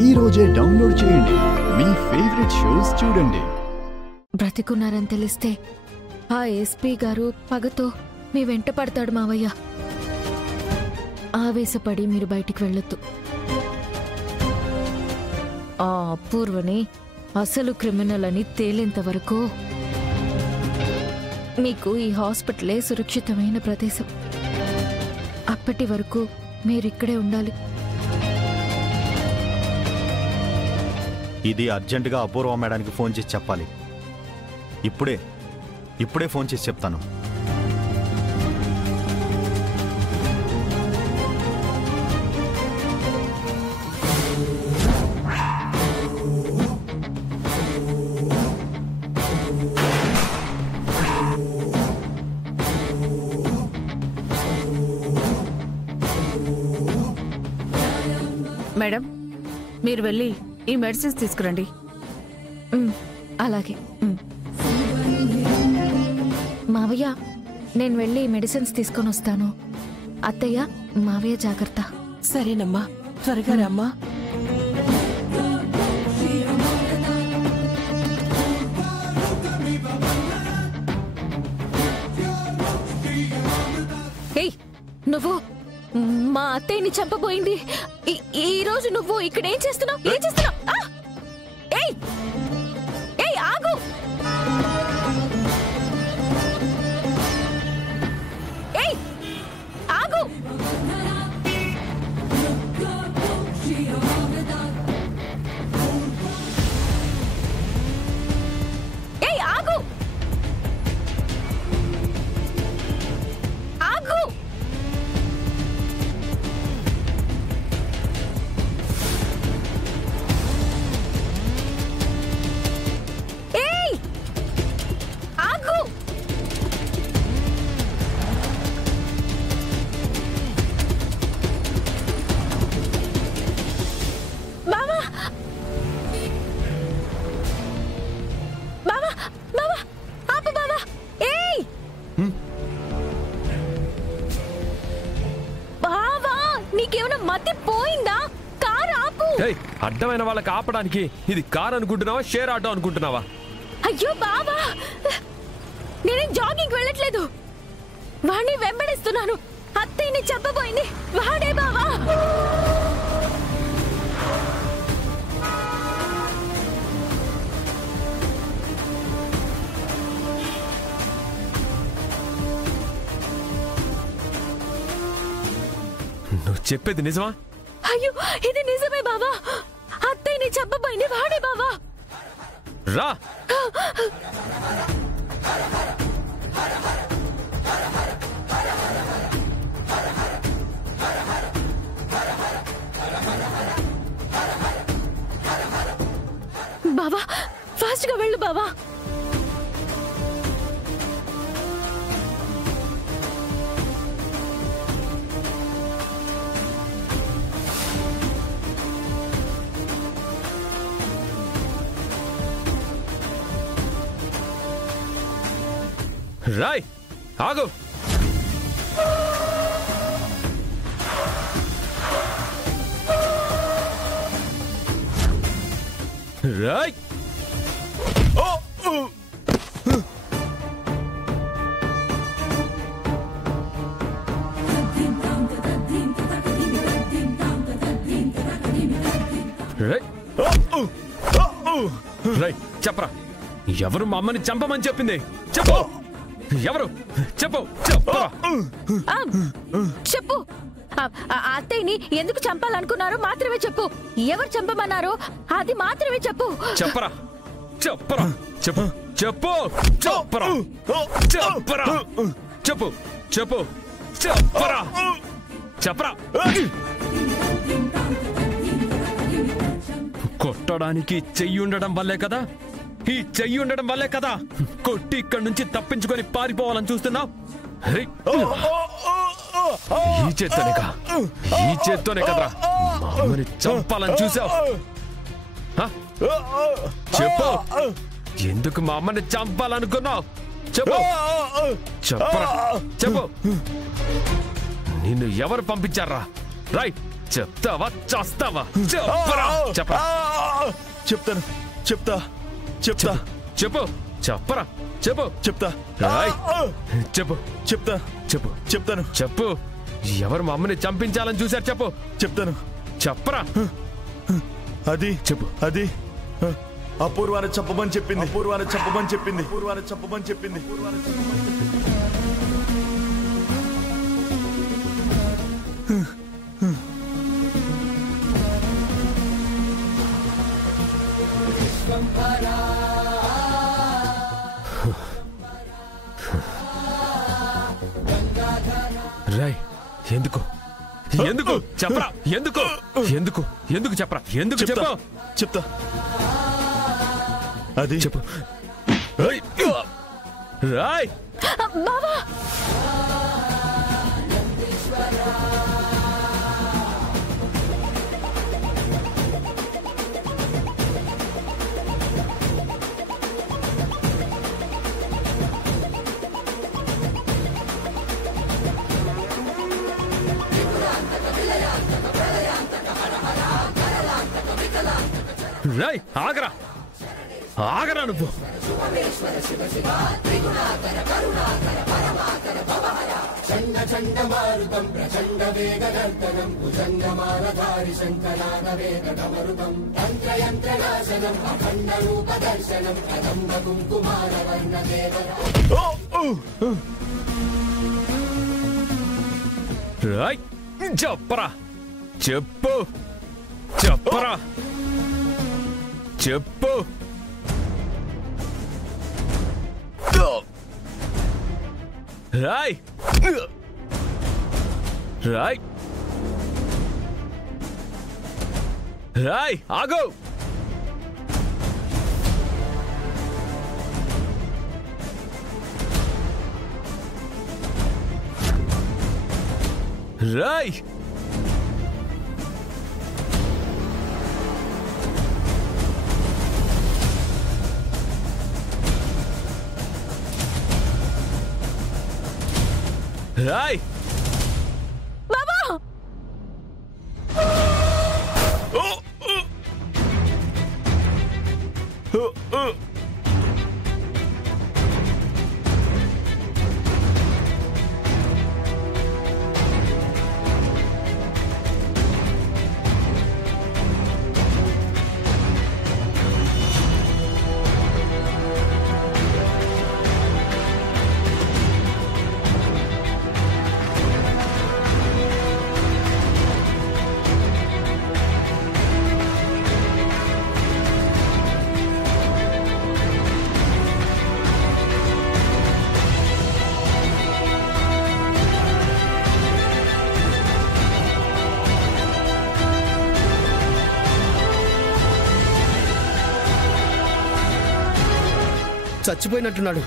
ఈ రోజే డౌన్లోడ్ చేయండి. మీ ఫేవరెట్ షోస్ చూడండి. బ్రతికున్నారని తెలిస్తే ఆ ఎస్పీ గారు పగతో మీ వెంట పడతాడు మావయ్య. ఆవేశపడి మీరు బయటికి వెళ్ళొద్దు. ఆ అపూర్వని అసలు క్రిమినల్ అని తేలేంత వరకు మీకు ఈ హాస్పిటలే సురక్షితమైన ప్రదేశం. అప్పటి వరకు మీరిక్కడే ఉండాలి. ఇది అర్జెంటుగా అపూర్వ మేడానికి ఫోన్ చేసి చెప్పాలి. ఇప్పుడే ఫోన్ చేసి చెప్తాను. మేడం, మీరు వెళ్ళి ఈ మెడిసిన్స్ తీసుకురండి. అలాగే మావయ్య, నేను వెళ్ళి మెడిసిన్స్ తీసుకొని వస్తాను. అత్తయ్య, మావయ్య జాగ్రత్త. సరేనమ్మా, త్వరగా రమ్మా. ఏయ్, నువ్వు మా అత్తయ్యని చంపబోయింది. ఈ రోజు నువ్వు ఇక్కడ ఏం చేస్తున్నావు? ఏయ్ ఏయ్, ఆగు! ఏయ్, ఆగు! ఏయ్, ఆగు! ఆగు! ఏయ్, ఆగు! బావా, బావా, బావా, ఆపు బావా. ఏయ్ బావా, నీకేమైనా మతి పోయిందా? కారు ఆపు. అడ్డమైన వాళ్ళకి ఆపడానికి ఇది కార్ అనుకుంటున్నావా, షేర్ ఆటో అనుకుంటున్నావా? అయ్యో బావా, నేనేం జాగింగ్ వెళ్ళట్లేదు. వాణ్ణి వెంబడిస్తున్నాను. అత్తయ్యని చెప్పబోయింది వాడే బావా. నువ్వు చెప్పేది నిజమా? అయ్యో, ఇది నిజమే బావా. అత్తయ్యని చెప్పబోయింది వాడే బావా. రా. బావా, ఫాస్ట్ గా వెళ్ళు బావా. రాయ్, ఆగు. రాయ్. రాయ్, చెప్పరా, ఎవరు మా అమ్మని చంపమని చెప్పింది? చెప్పు. ఎవరు? చెప్పు. చెప్పు. అత్తయ్యని ఎందుకు చంపాలనుకున్నారో మాత్రమే చెప్పు. ఎవరు చంపమన్నారో అది మాత్రమే చెప్పు. చెప్పరా. చెప్పు. చెప్పు. కొట్టడానికి చెయ్యి ఉండడం వల్లే కదా, ఈ చెయ్యి ఉండడం వల్లే కదా కొట్టి ఇక్కడి నుంచి తప్పించుకొని పారిపోవాలని చూస్తున్నావు. ఈ చేత్తోనే కదరా మామని చంపాలని చూసావు. చెప్పు, ఎందుకు మా అమ్మని చంపాలనుకున్నావు? చెప్పు. నిన్ను ఎవరు పంపించారా? రైట్, చెప్తావా చేస్తావా? చెప్పరా చెప్పరా చెప్తాను. చెప్తా. చెప్తా. చెప్పు చెప్పరా చెప్పు చెప్తా. రాయ్ చెప్పు చెప్తా. చెప్పు చెప్తాను. చెప్పు. ఎవరు మా అమ్మని చంపించాలని చూశారు? చెప్పు చెప్తాను. చెప్పరా అది చెప్పు. అది అపూర్వాన్ని చంపమని చెప్పింది. అపూర్వాన్ని చంపమని చెప్పింది. అపూర్వాన్ని చంపమని చెప్పింది. రాయ్ ఎందుకు ఎందుకు చెప్పరా? ఎందుకు ఎందుకు ఎందుకు చెప్పరా? ఎందుకు చెప్తా. చెప్పు. చెప్తా. అది చెప్పు. రాయ్ బావా రాయ్ ఆగరా ఆగరా నువ్వు. రాయ్ చెప్పరా చెప్పు చెప్పరా చెప్పు. రాయ్ రాయ్ రాయ్ ఆగు. రాయ్ రాయ్ బాబా చచ్చిపోయినట్టున్నాడు.